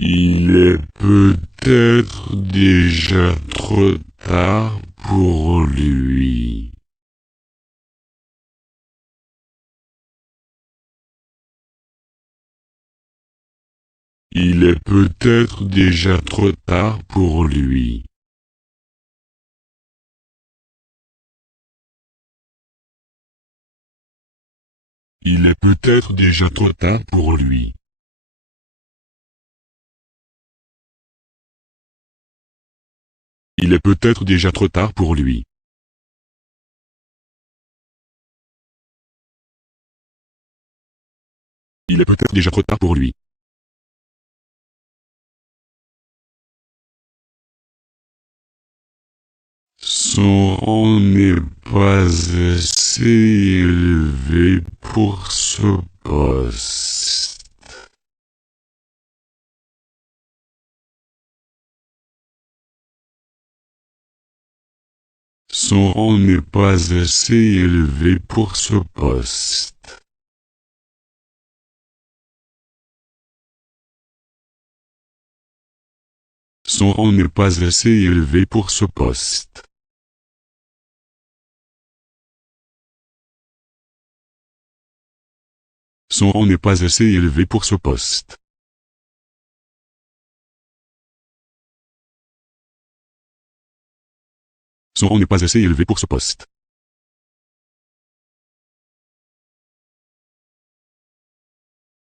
Il est peut-être déjà trop tard pour lui. Il est peut-être déjà trop tard pour lui. Il est peut-être déjà trop tard pour lui. Il est peut-être déjà trop tard pour lui. Il est peut-être déjà trop tard pour lui. Son rang n'est pas assez élevé pour ce poste. Son rang n'est pas assez élevé pour ce poste. Son rang n'est pas assez élevé pour ce poste. Son rang n'est pas assez élevé pour ce poste. Son rang n'est pas assez élevé pour ce poste.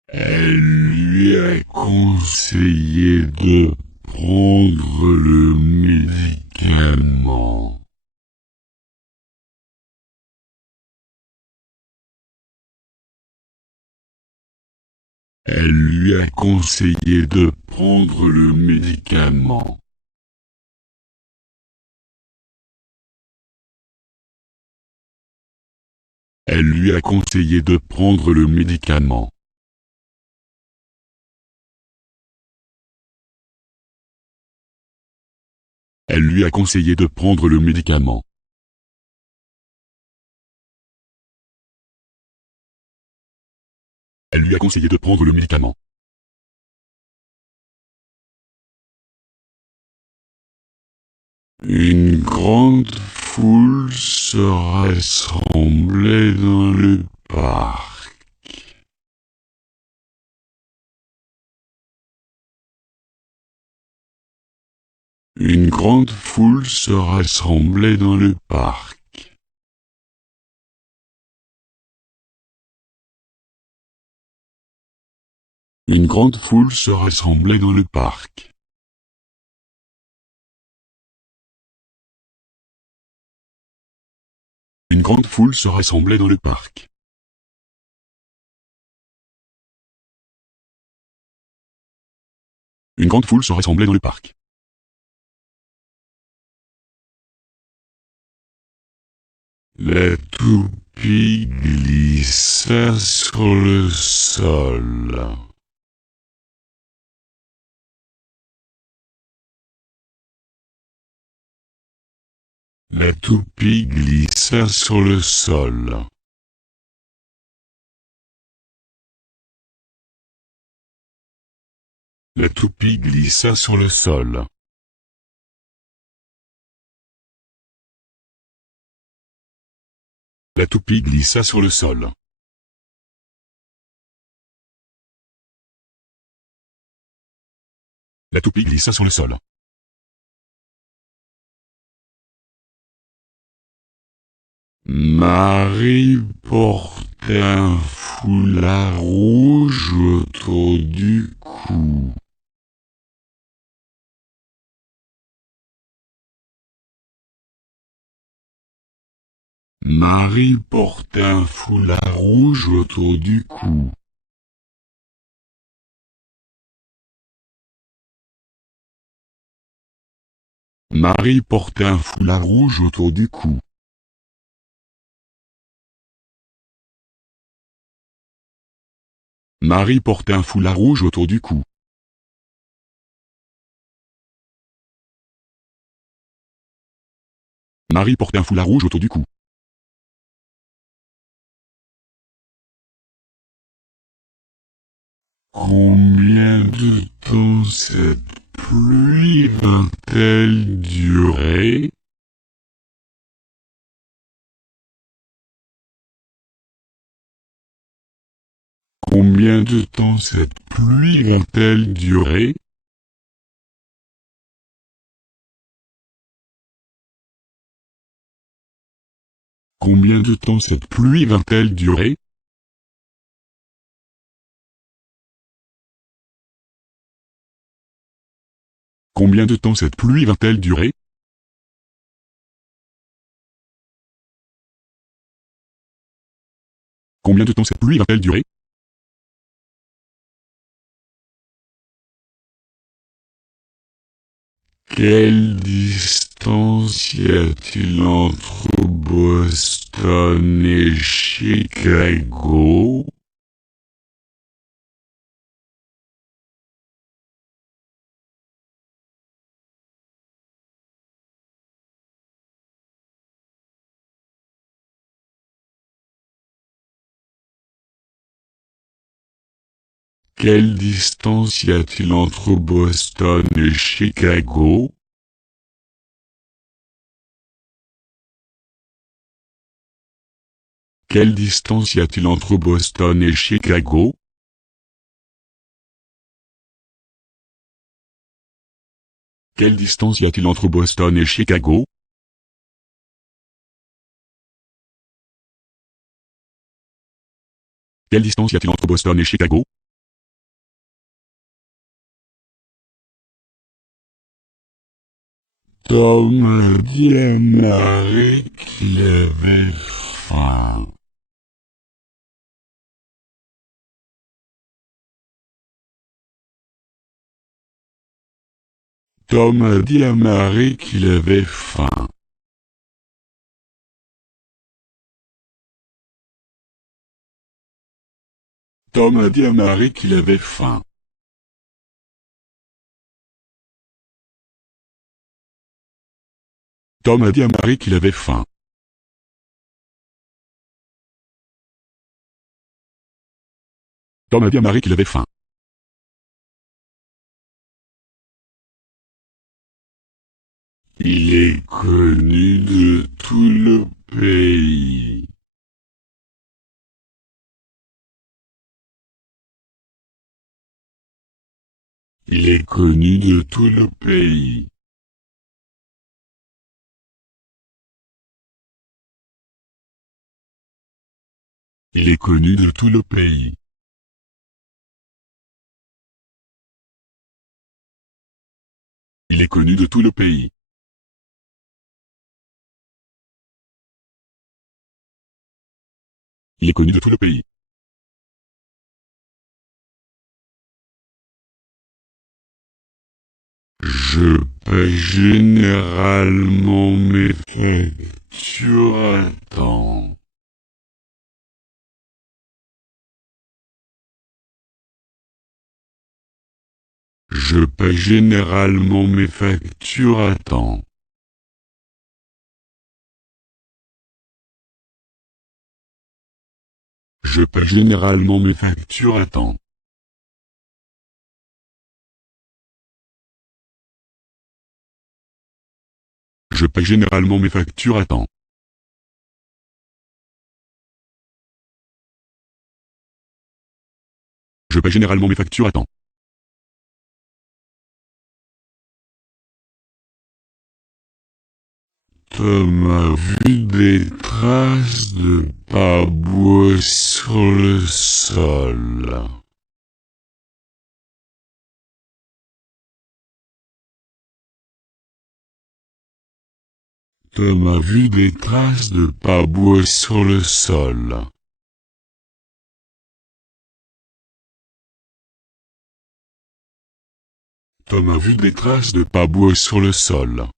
Elle lui a conseillé de prendre le médicament. Elle lui a conseillé de prendre le médicament. Elle lui a conseillé de prendre le médicament. Elle lui a conseillé de prendre le médicament. Elle lui a conseillé de prendre le médicament. Une grande foule se rassemblait dans le parc. Une grande foule se rassemblait dans le parc. Une grande foule se rassemblait dans le parc. Une grande foule se rassemblait dans le parc. Une grande foule se rassemblait dans le parc. La toupie glissa sur le sol. La toupie glissa sur le sol. La toupie glissa sur le sol. La toupie glissa sur le sol. La toupie glissa sur le sol. Marie portait un foulard rouge autour du cou. Marie portait un foulard rouge autour du cou. Marie portait un foulard rouge autour du cou. Marie portait un foulard rouge autour du cou. Marie portait un foulard rouge autour du cou. Combien de temps cette pluie va-t-elle durer? Combien de temps cette pluie va-t-elle durer? Combien de temps cette pluie va-t-elle durer? Combien de temps cette pluie va-t-elle durer? Combien de temps cette pluie va-t-elle durer? Quelle distance y a-t-il entre Boston et Chicago? Quelle distance y a-t-il entre Boston et Chicago? Quelle distance y a-t-il entre Boston et Chicago? Quelle distance y a-t-il entre Boston et Chicago? Quelle distance y a-t-il entre Boston et Chicago? Tom a dit à Marie qu'il avait faim. Tom a dit à Marie qu'il avait faim. Tom a dit à Marie qu'il avait faim. Tom a dit à Marie qu'il avait faim. Tom a dit à Marie qu'il avait faim. Il est connu de tout le pays. Il est connu de tout le pays. Il est connu de tout le pays. Il est connu de tout le pays. Il est connu de tout le pays. Je paie généralement mes factures à temps. Je paie généralement mes factures à temps. Je paie généralement mes factures à temps. Je paie généralement mes factures à temps. Je paie généralement mes factures à temps. Tom a vu des traces de pas-bois sur le sol. Tom a vu des traces de pas-bois sur le sol. Tom a vu des traces de pas-bois sur le sol.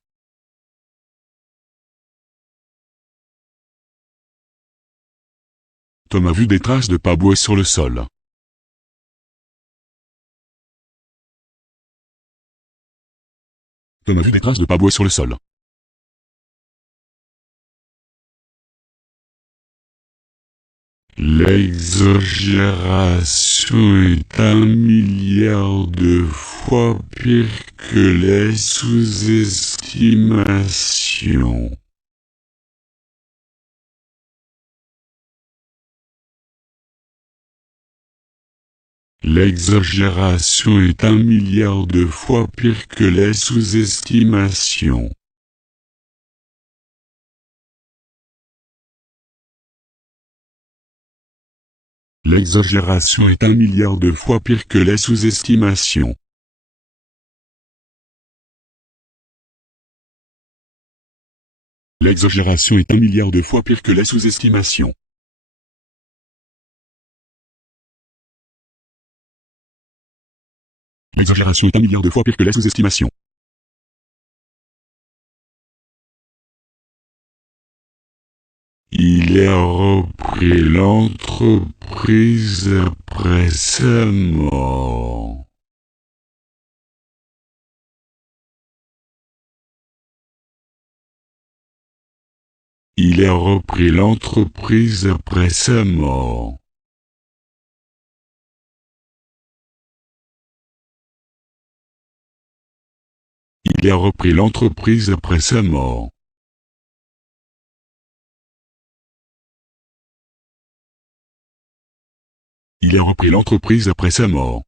Tom a vu des traces de pas-bois sur le sol. Tom a vu des traces de pas-bois sur le sol. L'exagération est 1 milliard de fois pire que les sous-estimations. L'exagération est 1 milliard de fois pire que les sous-estimations. L'exagération est 1 milliard de fois pire que les sous-estimations. L'exagération est 1 milliard de fois pire que les sous-estimations. L'exagération est 1 milliard de fois pire que les sous-estimations. Il a repris l'entreprise après sa mort. Il a repris l'entreprise après sa mort. Il a repris l'entreprise après sa mort. Il a repris l'entreprise après sa mort.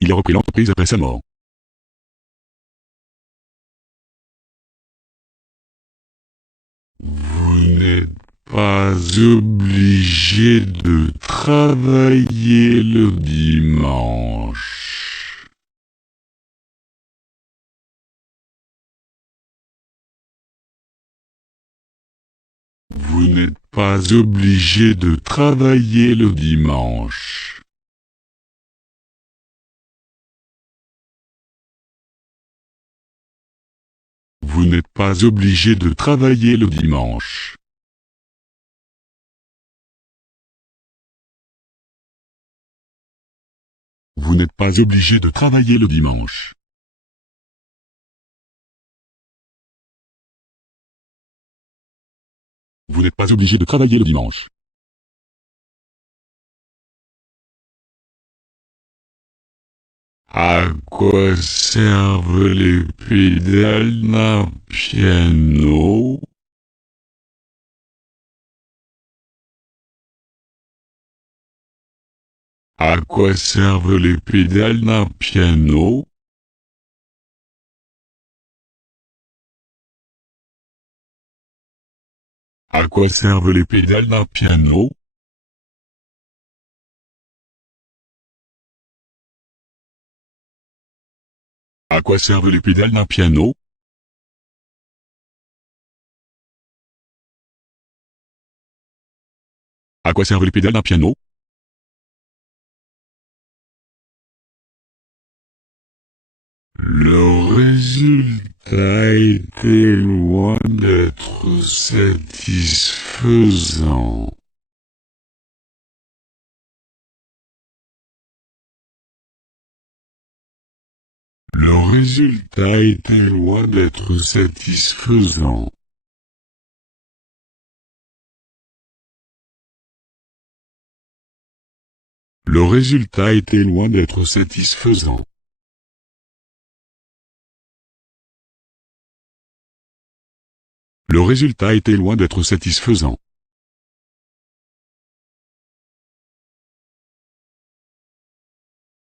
Il a repris l'entreprise après sa mort. Vous n'êtes pas obligé de travailler le dimanche. Vous n'êtes pas obligé de travailler le dimanche. Vous n'êtes pas obligé de travailler le dimanche. Vous n'êtes pas obligé de travailler le dimanche. Vous n'êtes pas obligé de travailler le dimanche. À quoi servent les pédales d'un piano? À quoi servent les pédales d'un piano? À quoi servent les pédales d'un piano? À quoi servent les pédales d'un piano? À quoi servent les pédales d'un piano? Le résultat était loin d'être satisfaisant. Le résultat était loin d'être satisfaisant. Le résultat était loin d'être satisfaisant. Le résultat était loin d'être satisfaisant.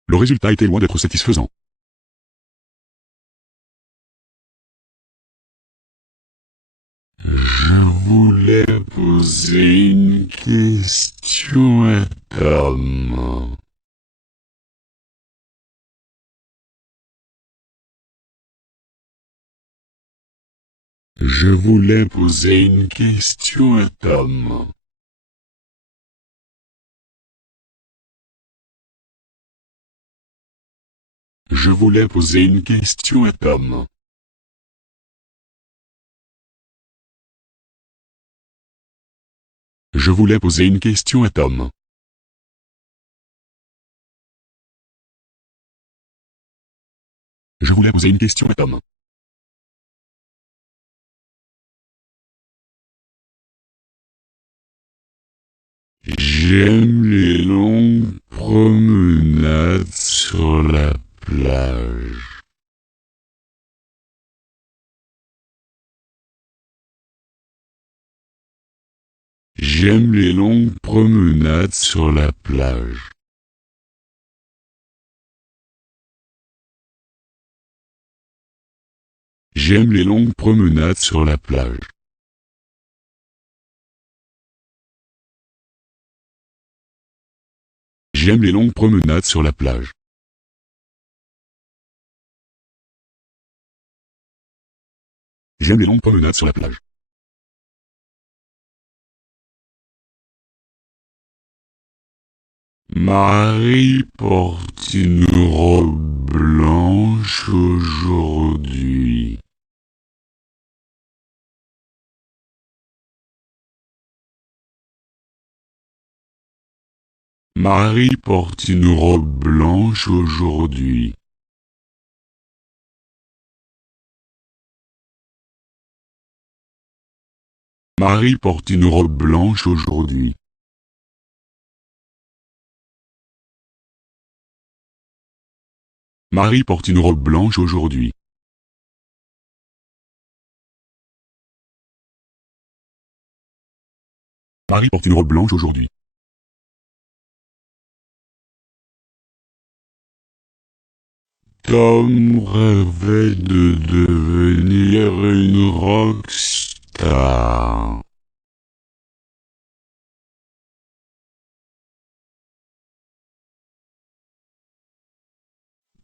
Le résultat était loin d'être satisfaisant. Je voulais poser une question à Tom. Je voulais poser une question à Tom. Je voulais poser une question à Tom. Je voulais poser une question à Tom. Je voulais poser une question à Tom. J'aime les longues promenades sur la plage. J'aime les longues promenades sur la plage. J'aime les longues promenades sur la plage. J'aime les longues promenades sur la plage. J'aime les longues promenades sur la plage. Marie porte une robe blanche aujourd'hui. Marie porte une robe blanche aujourd'hui. Marie porte une robe blanche aujourd'hui. Marie porte une robe blanche aujourd'hui. Marie porte une robe blanche aujourd'hui. Tom rêvait de devenir une rockstar.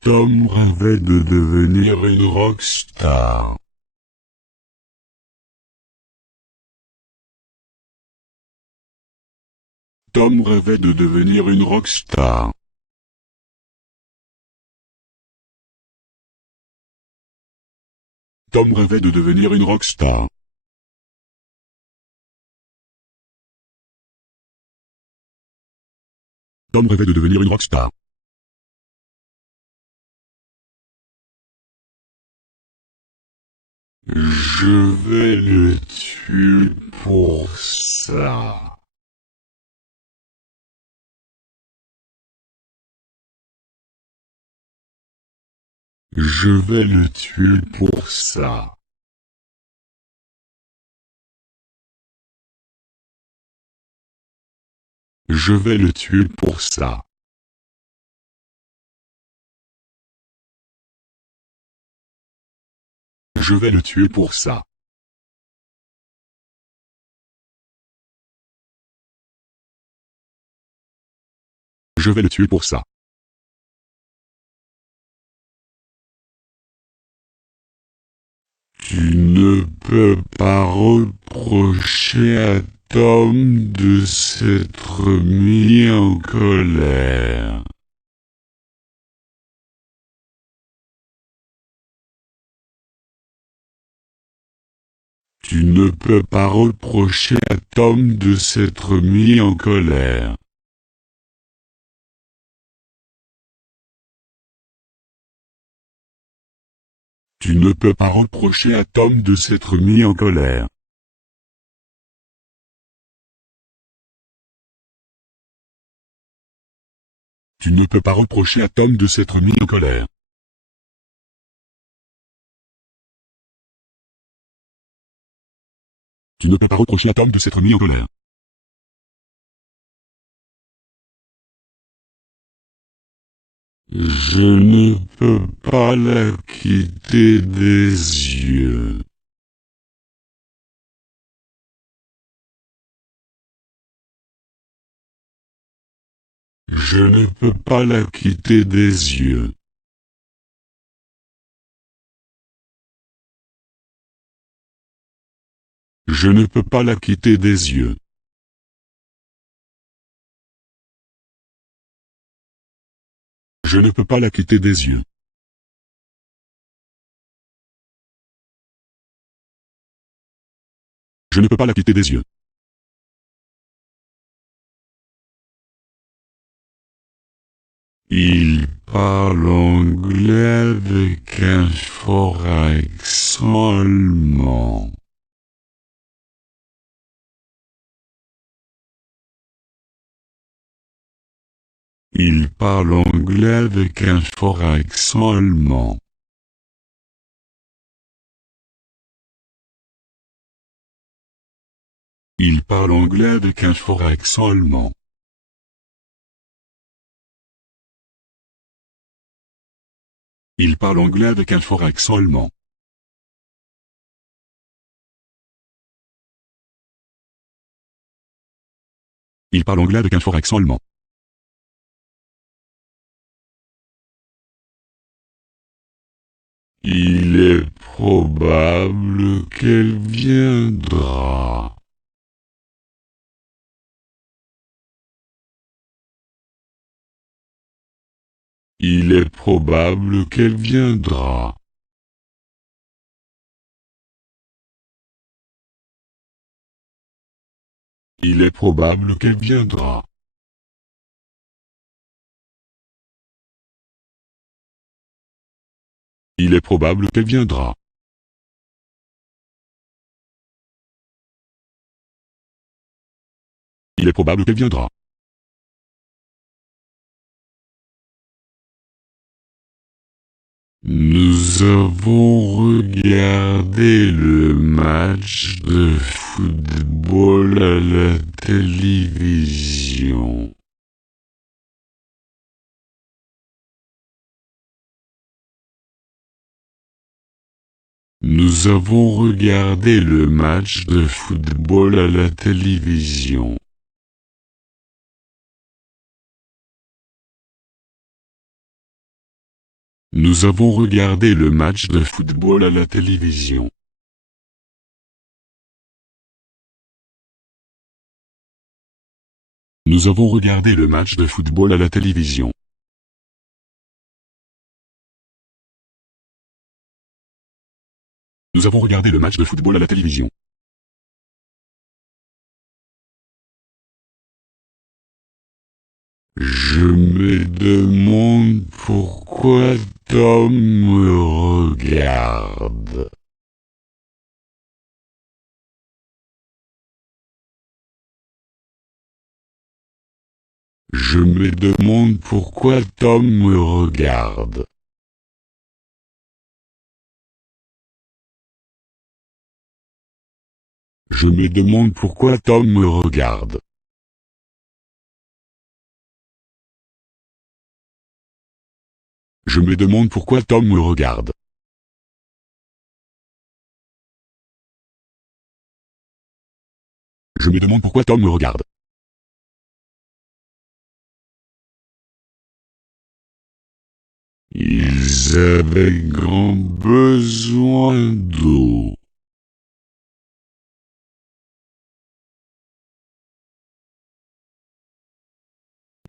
Tom rêvait de devenir une rockstar. Tom rêvait de devenir une rockstar. Tom rêvait de devenir une rockstar. Tom rêvait de devenir une rockstar. Je vais le tuer pour ça. Je vais le tuer pour ça. Je vais le tuer pour ça. Je vais le tuer pour ça. Je vais le tuer pour ça. Tu ne peux pas reprocher à Tom de s'être mis en colère. Tu ne peux pas reprocher à Tom de s'être mis en colère. Tu ne peux pas reprocher à Tom de s'être mis en colère. Tu ne peux pas reprocher à Tom de s'être mis en colère. Tu ne peux pas reprocher à Tom de s'être mis en colère. Je ne peux pas la quitter des yeux. Je ne peux pas la quitter des yeux. Je ne peux pas la quitter des yeux. Je ne peux pas la quitter des yeux. Je ne peux pas la quitter des yeux. Il parle anglais avec un fort accent allemand. Il parle anglais avec un fort accent allemand. Il parle anglais avec un fort accent allemand. Il parle anglais avec un fort accent allemand. Il parle anglais avec un fort accent allemand. Il est probable qu'elle viendra. Il est probable qu'elle viendra. Il est probable qu'elle viendra. Il est probable qu'elle viendra. Il est probable qu'elle viendra. Nous avons regardé le match de football à la télévision. Nous avons regardé le match de football à la télévision. Nous avons regardé le match de football à la télévision. Nous avons regardé le match de football à la télévision. Nous avons regardé le match de football à la télévision. Je me demande pourquoi Tom me regarde. Je me demande pourquoi Tom me regarde. Je me demande pourquoi Tom me regarde. Je me demande pourquoi Tom me regarde. Je me demande pourquoi Tom me regarde. Ils avaient grand besoin d'eau.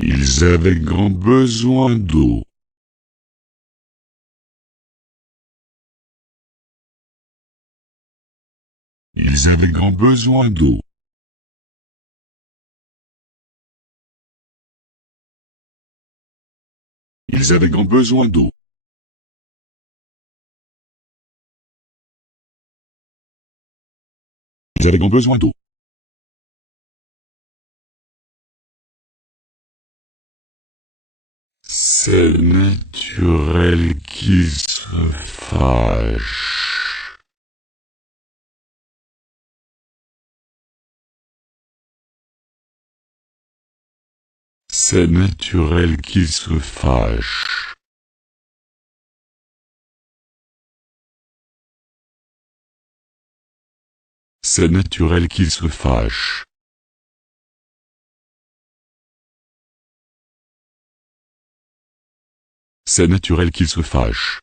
Ils avaient grand besoin d'eau. Ils avaient grand besoin d'eau. Ils avaient grand besoin d'eau. Ils avaient grand besoin d'eau. C'est naturel qu'ils se fâchent. C'est naturel qu'ils se fâchent. C'est naturel qu'ils se fâchent. C'est naturel qu'ils se fâchent.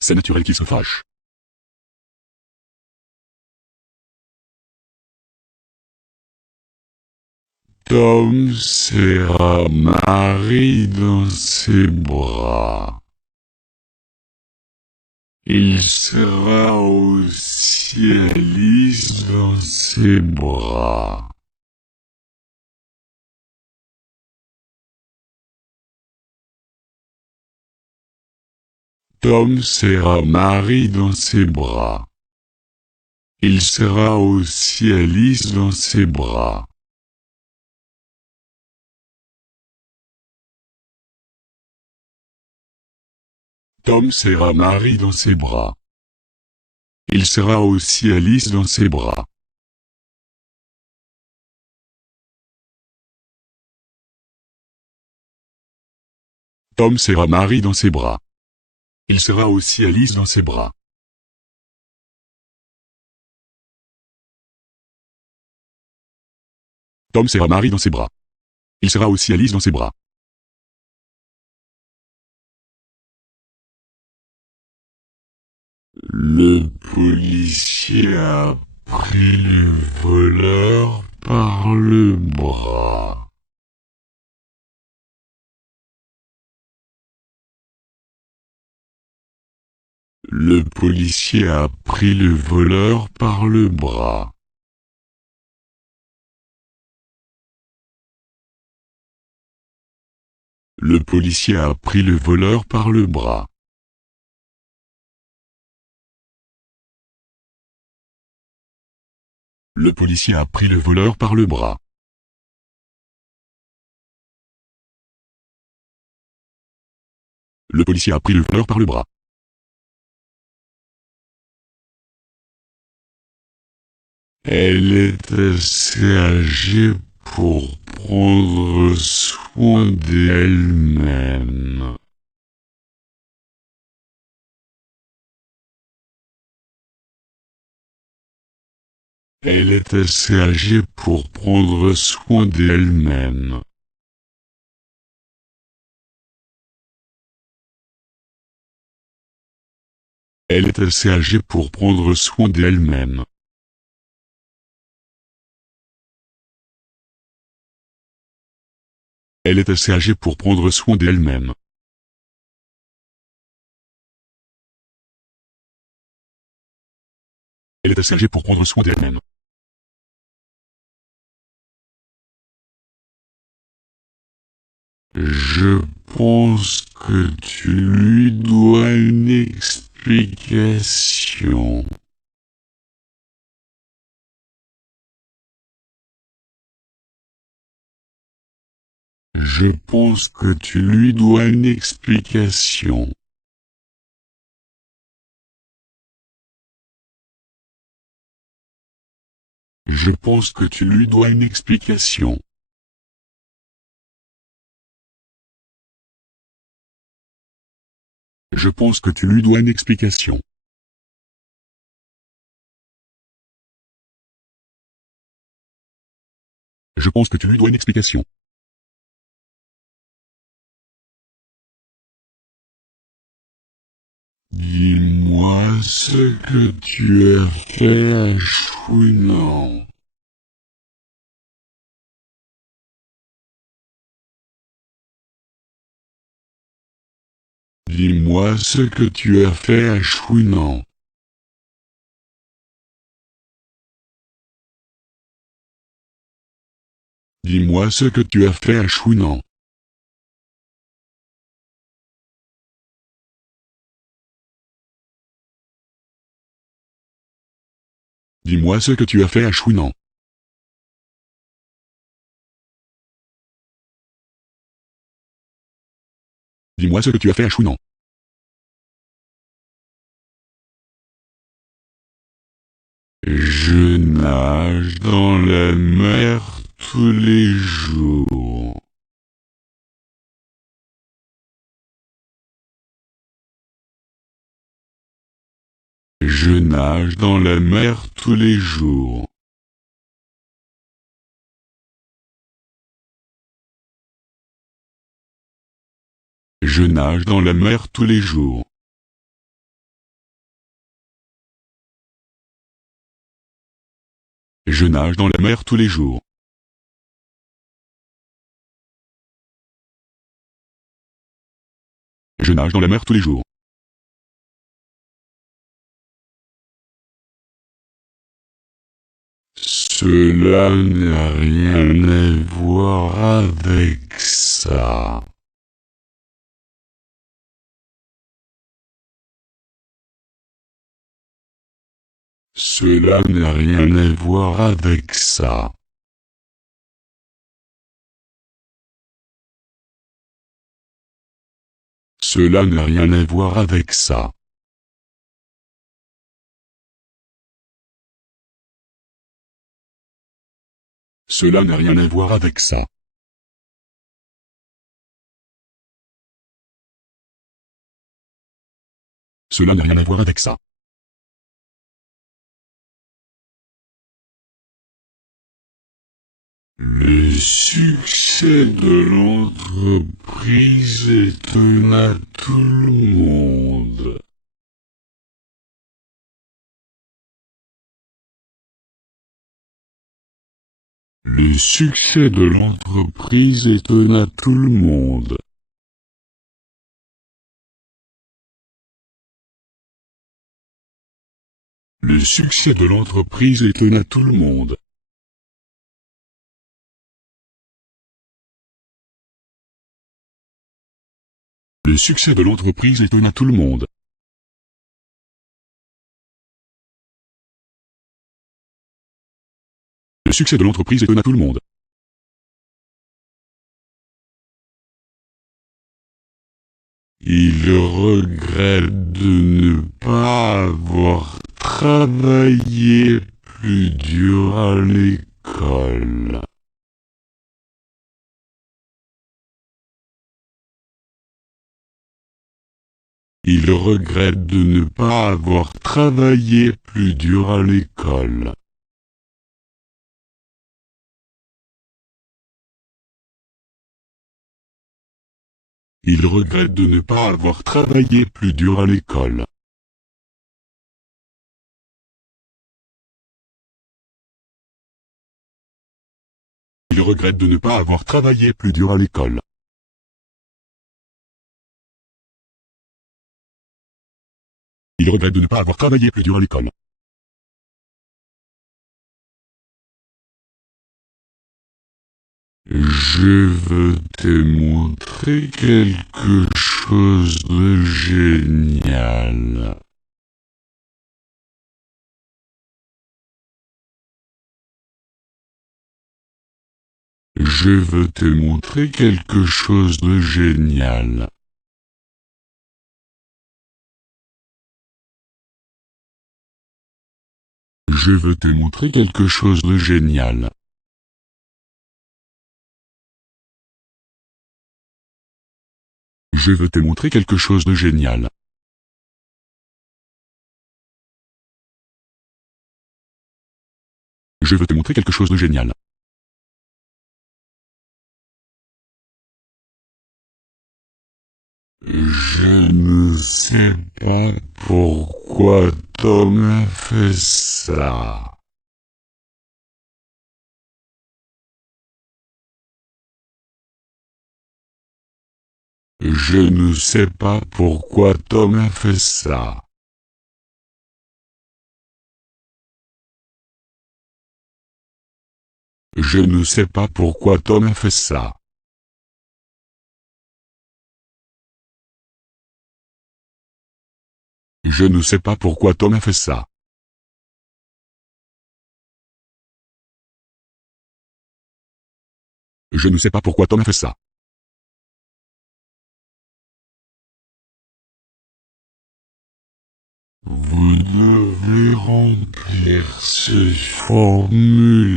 C'est naturel qu'ils se fâchent. Tom serra Marie dans ses bras. Il serra aussi Alice dans ses bras. Tom serra Marie dans ses bras. Il serra aussi Alice dans ses bras. Tom serra Marie dans ses bras. Il serra aussi Alice dans ses bras. Tom serra Marie dans ses bras. Il serra aussi Alice dans ses bras. Tom serra Marie dans ses bras. Il serra aussi Alice dans ses bras. Le policier a pris le voleur par le bras. Le policier a pris le voleur par le bras. Le policier a pris le voleur par le bras. Le policier a pris le voleur par le bras. Le policier a pris le voleur par le bras. Elle est assez âgée pour prendre soin d'elle-même. Elle est assez âgée pour prendre soin d'elle-même. Elle est assez âgée pour prendre soin d'elle-même. Elle est assez âgée pour prendre soin d'elle-même. Elle est assez âgée pour prendre soin d'elle-même. Je pense que tu lui dois une explication. Je pense que tu lui dois une explication. Je pense que tu lui dois une explication. Je pense que tu lui dois une explication. Je pense que tu lui dois une explication. Dis-moi ce que tu as fait à Chouinan. Dis-moi ce que tu as fait à Chouinan. Dis-moi ce que tu as fait à Chouinan. Dis-moi ce que tu as fait à Chouinan. Dis-moi ce que tu as fait à Chouinan. Je nage dans la mer tous les jours. Je nage dans la mer tous les jours. Je nage dans la mer tous les jours. Je nage dans la mer tous les jours. Je nage dans la mer tous les jours. Cela n'a rien à voir avec ça. Cela n'a rien à voir avec ça. Cela n'a rien à voir avec ça. Cela n'a rien à voir avec ça. Cela n'a rien à voir avec ça. Le succès de l'entreprise étonna tout le monde. Le succès de l'entreprise étonna tout le monde. Le succès de l'entreprise étonna tout le monde. Le succès de l'entreprise étonna tout le monde. Le succès de l'entreprise étonna tout le monde. Il regrette de ne pas avoir travaillé plus dur à l'école. Il regrette de ne pas avoir travaillé plus dur à l'école. Il regrette de ne pas avoir travaillé plus dur à l'école. Il regrette de ne pas avoir travaillé plus dur à l'école. Il regrette de ne pas avoir travaillé plus dur à l'école. Je veux te montrer quelque chose de génial. Je veux te montrer quelque chose de génial. Je veux te montrer quelque chose de génial. Je veux te montrer quelque chose de génial. Je veux te montrer quelque chose de génial. Je ne sais pas pourquoi Tom a fait ça. Je ne sais pas pourquoi Tom a fait ça. Je ne sais pas pourquoi Tom a fait ça. Je ne sais pas pourquoi Tom a fait ça. Je ne sais pas pourquoi Tom a fait ça. Vous devez remplir ce formulaire.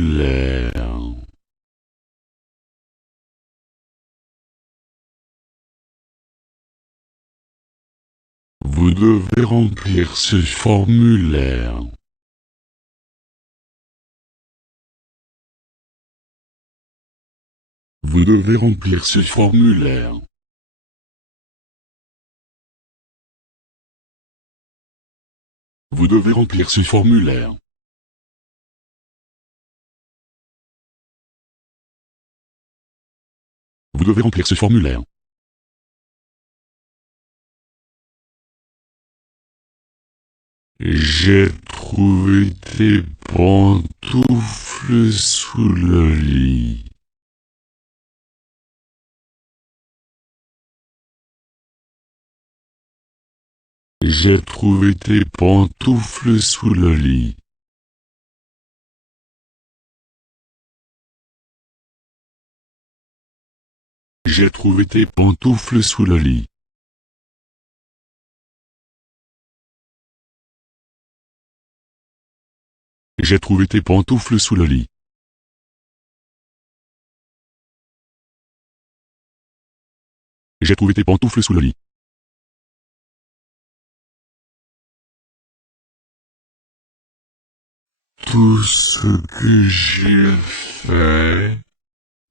Vous devez remplir ce formulaire. Vous devez remplir ce formulaire. Vous devez remplir ce formulaire. Vous devez remplir ce formulaire. J'ai trouvé tes pantoufles sous le lit. J'ai trouvé tes pantoufles sous le lit. J'ai trouvé tes pantoufles sous le lit. J'ai trouvé tes pantoufles sous le lit. J'ai trouvé tes pantoufles sous le lit. Tout ce que j'ai fait,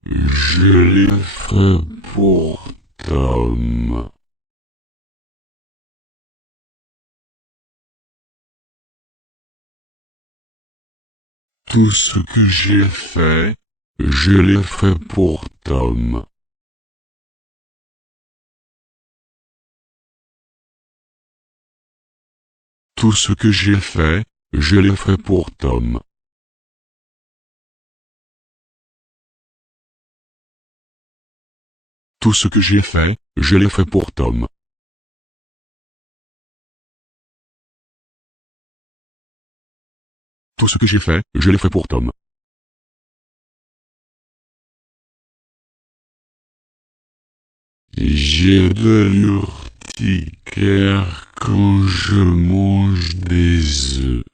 je l'ai fait pour Tom. Tout ce que j'ai fait, je l'ai fait pour Tom. Tout ce que j'ai fait, je l'ai fait pour Tom. Tout ce que j'ai fait, je l'ai fait pour Tom. Tout ce que j'ai fait, je l'ai fait pour Tom. J'ai de l'urticaire quand je mange des œufs.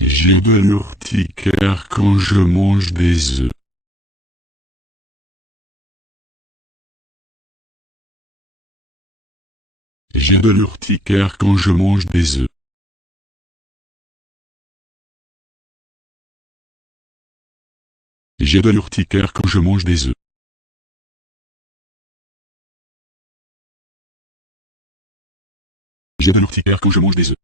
J'ai de l'urticaire quand je mange des œufs. J'ai de l'urticaire quand je mange des œufs. J'ai de l'urticaire quand je mange des œufs. J'ai de l'urticaire quand je mange des œufs.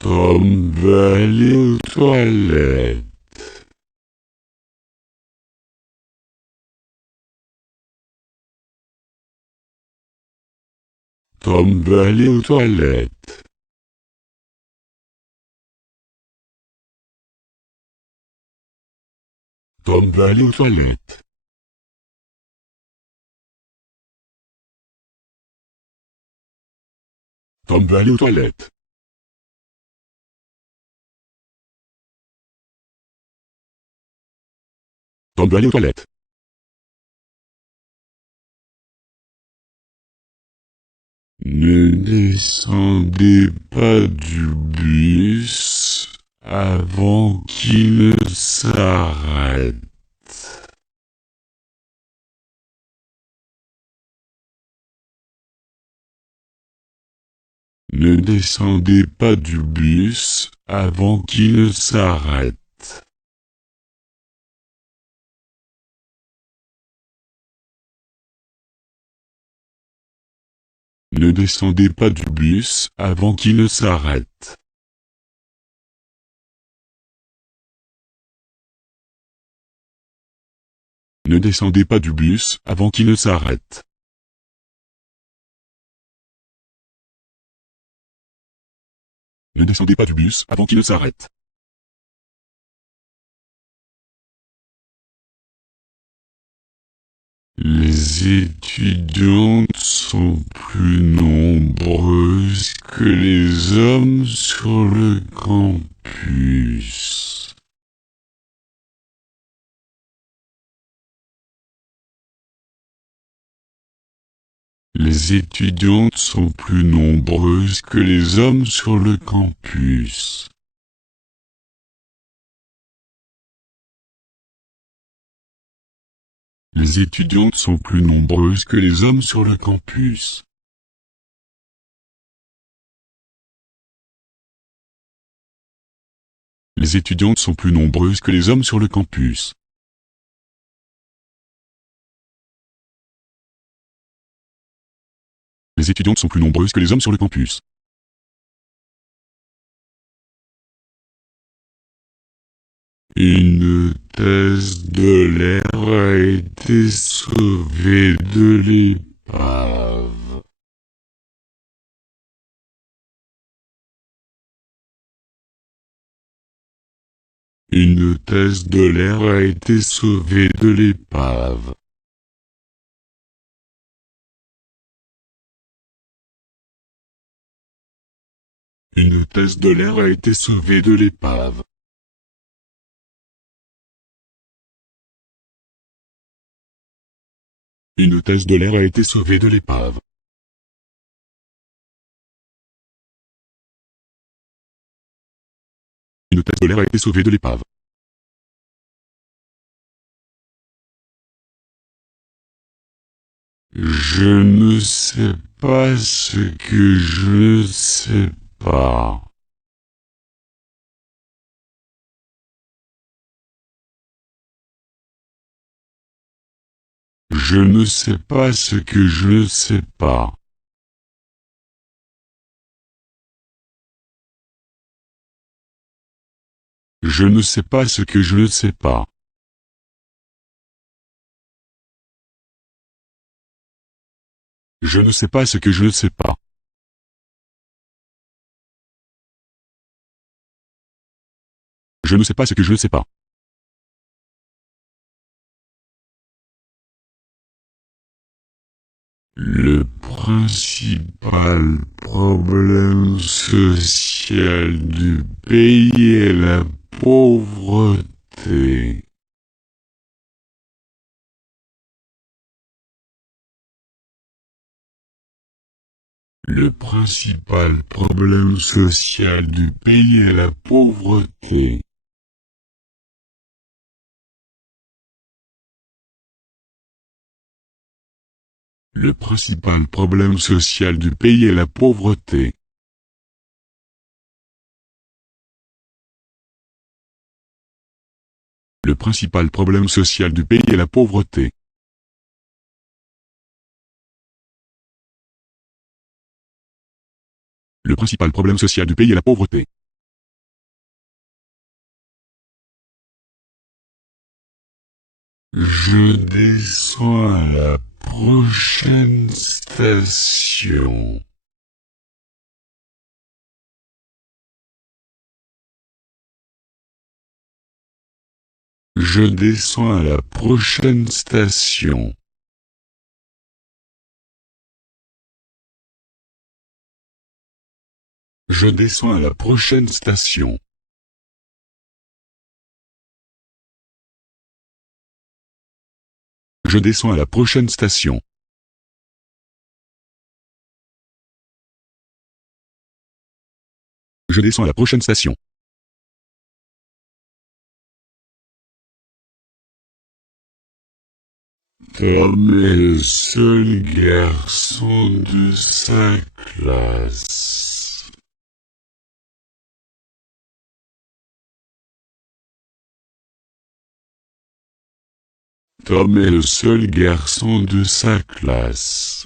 Tom va aller aux toilettes. Tom va aller aux toilettes. Tom va aller aux toilettes. Tom va aller aux toilettes. Tom va aller aux toilettes. Ne descendez pas du bus avant qu'il ne s'arrête. Ne descendez pas du bus avant qu'il ne s'arrête. Ne descendez pas du bus avant qu'il ne s'arrête. Ne descendez pas du bus avant qu'il ne s'arrête. Ne descendez pas du bus avant qu'il ne s'arrête. Les étudiantes sont plus nombreuses que les hommes sur le campus. Les étudiantes sont plus nombreuses que les hommes sur le campus. Les étudiantes sont plus nombreuses que les hommes sur le campus. Les étudiantes sont plus nombreuses que les hommes sur le campus. Les étudiantes sont plus nombreuses que les hommes sur le campus. Une thèse de l'air a été sauvée de l'épave. Une thèse de l'air a été sauvée de l'épave. Une hôtesse de l'air a été sauvée de l'épave. Une hôtesse de l'air a été sauvée de l'épave. Une hôtesse de l'air a été sauvée de l'épave. Je ne sais pas ce que je ne sais pas. Je ne sais pas ce que je ne sais pas. Je ne sais pas ce que je ne sais pas. Je ne sais pas ce que je ne sais pas. Je ne sais pas ce que je ne sais pas. Le principal problème social du pays est la pauvreté. Le principal problème social du pays est la pauvreté. Le principal problème social du pays est la pauvreté. Le principal problème social du pays est la pauvreté. Le principal problème social du pays est la pauvreté. Je descends à la prochaine station. Je descends à la prochaine station. Je descends à la prochaine station. Je descends à la prochaine station. Je descends à la prochaine station. Tom est le seul garçon de sa classe. Tom est le seul garçon de sa classe.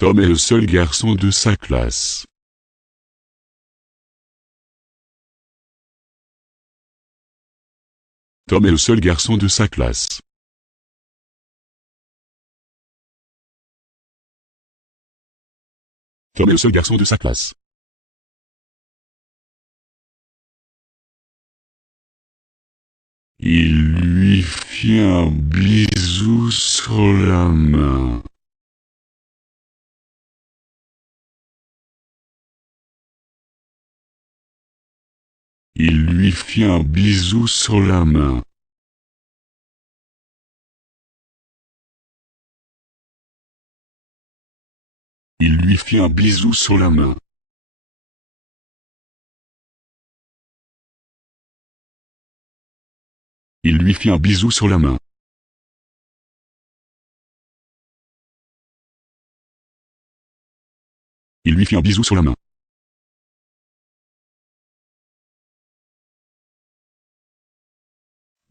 Tom est le seul garçon de sa classe. Tom est le seul garçon de sa classe. Tom est le seul garçon de sa classe. Il lui fit un bisou sur la main. Il lui fit un bisou sur la main. Il lui fit un bisou sur la main. Il lui fit un bisou sur la main. Il lui fit un bisou sur la main.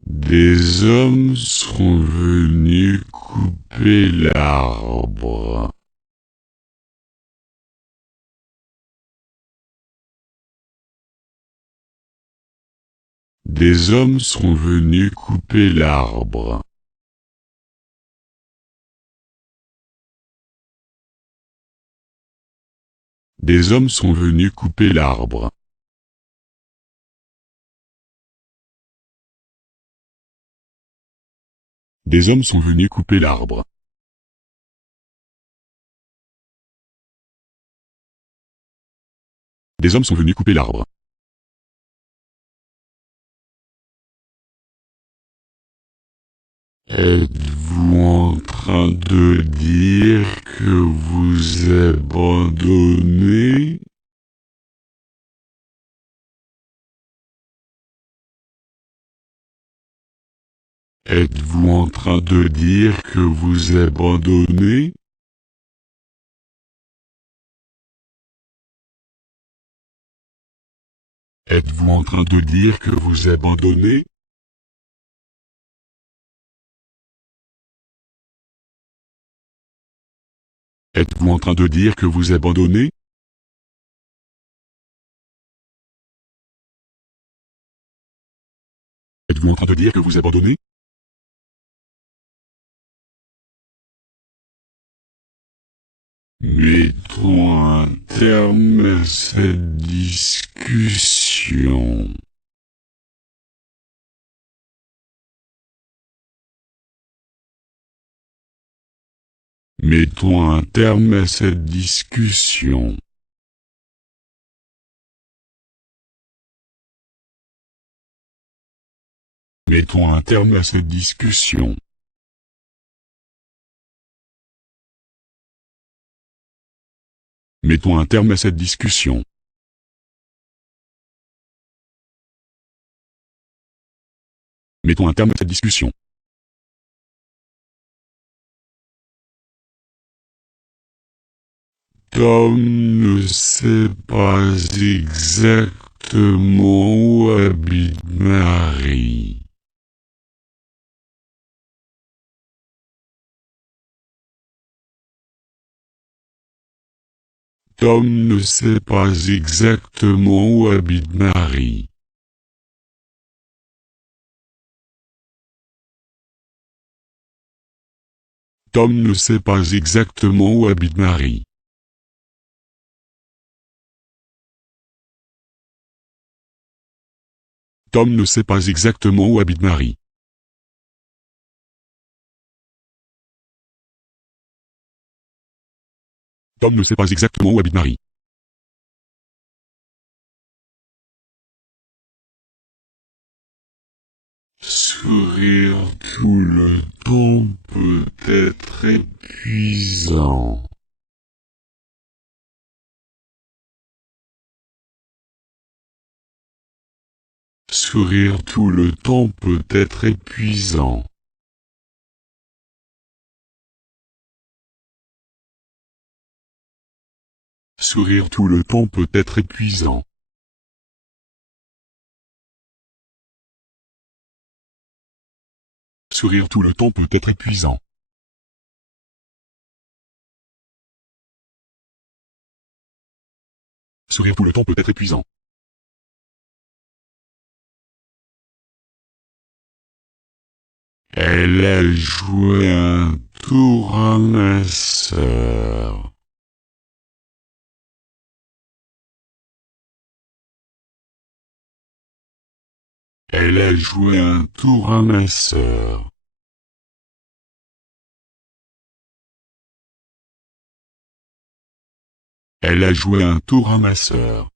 Des hommes sont venus couper l'arbre. Des hommes sont venus couper l'arbre. Des hommes sont venus couper l'arbre. Des hommes sont venus couper l'arbre. Des hommes sont venus couper l'arbre. Êtes-vous en train de dire que vous abandonnez? Êtes-vous en train de dire que vous abandonnez? Êtes-vous en train de dire que vous abandonnez? Êtes-vous en train de dire que vous abandonnez? Êtes-vous en train de dire que vous abandonnez? Mettons un terme à cette discussion. Mettons un terme à cette discussion. Mettons un terme à cette discussion. Mettons un terme à cette discussion. Mettons un terme à cette discussion. Tom ne sait pas exactement où habite Marie. Tom ne sait pas exactement où habite Marie. Tom ne sait pas exactement où habite Marie. Tom ne sait pas exactement où habite Marie. Tom ne sait pas exactement où habite Marie. Sourire tout le temps peut être épuisant. Sourire tout le temps peut être épuisant. Sourire tout le temps peut être épuisant. Sourire tout le temps peut être épuisant. Sourire tout le temps peut être épuisant. Elle a joué un tour à ma sœur. Elle a joué un tour à ma sœur. Elle a joué un tour à ma sœur.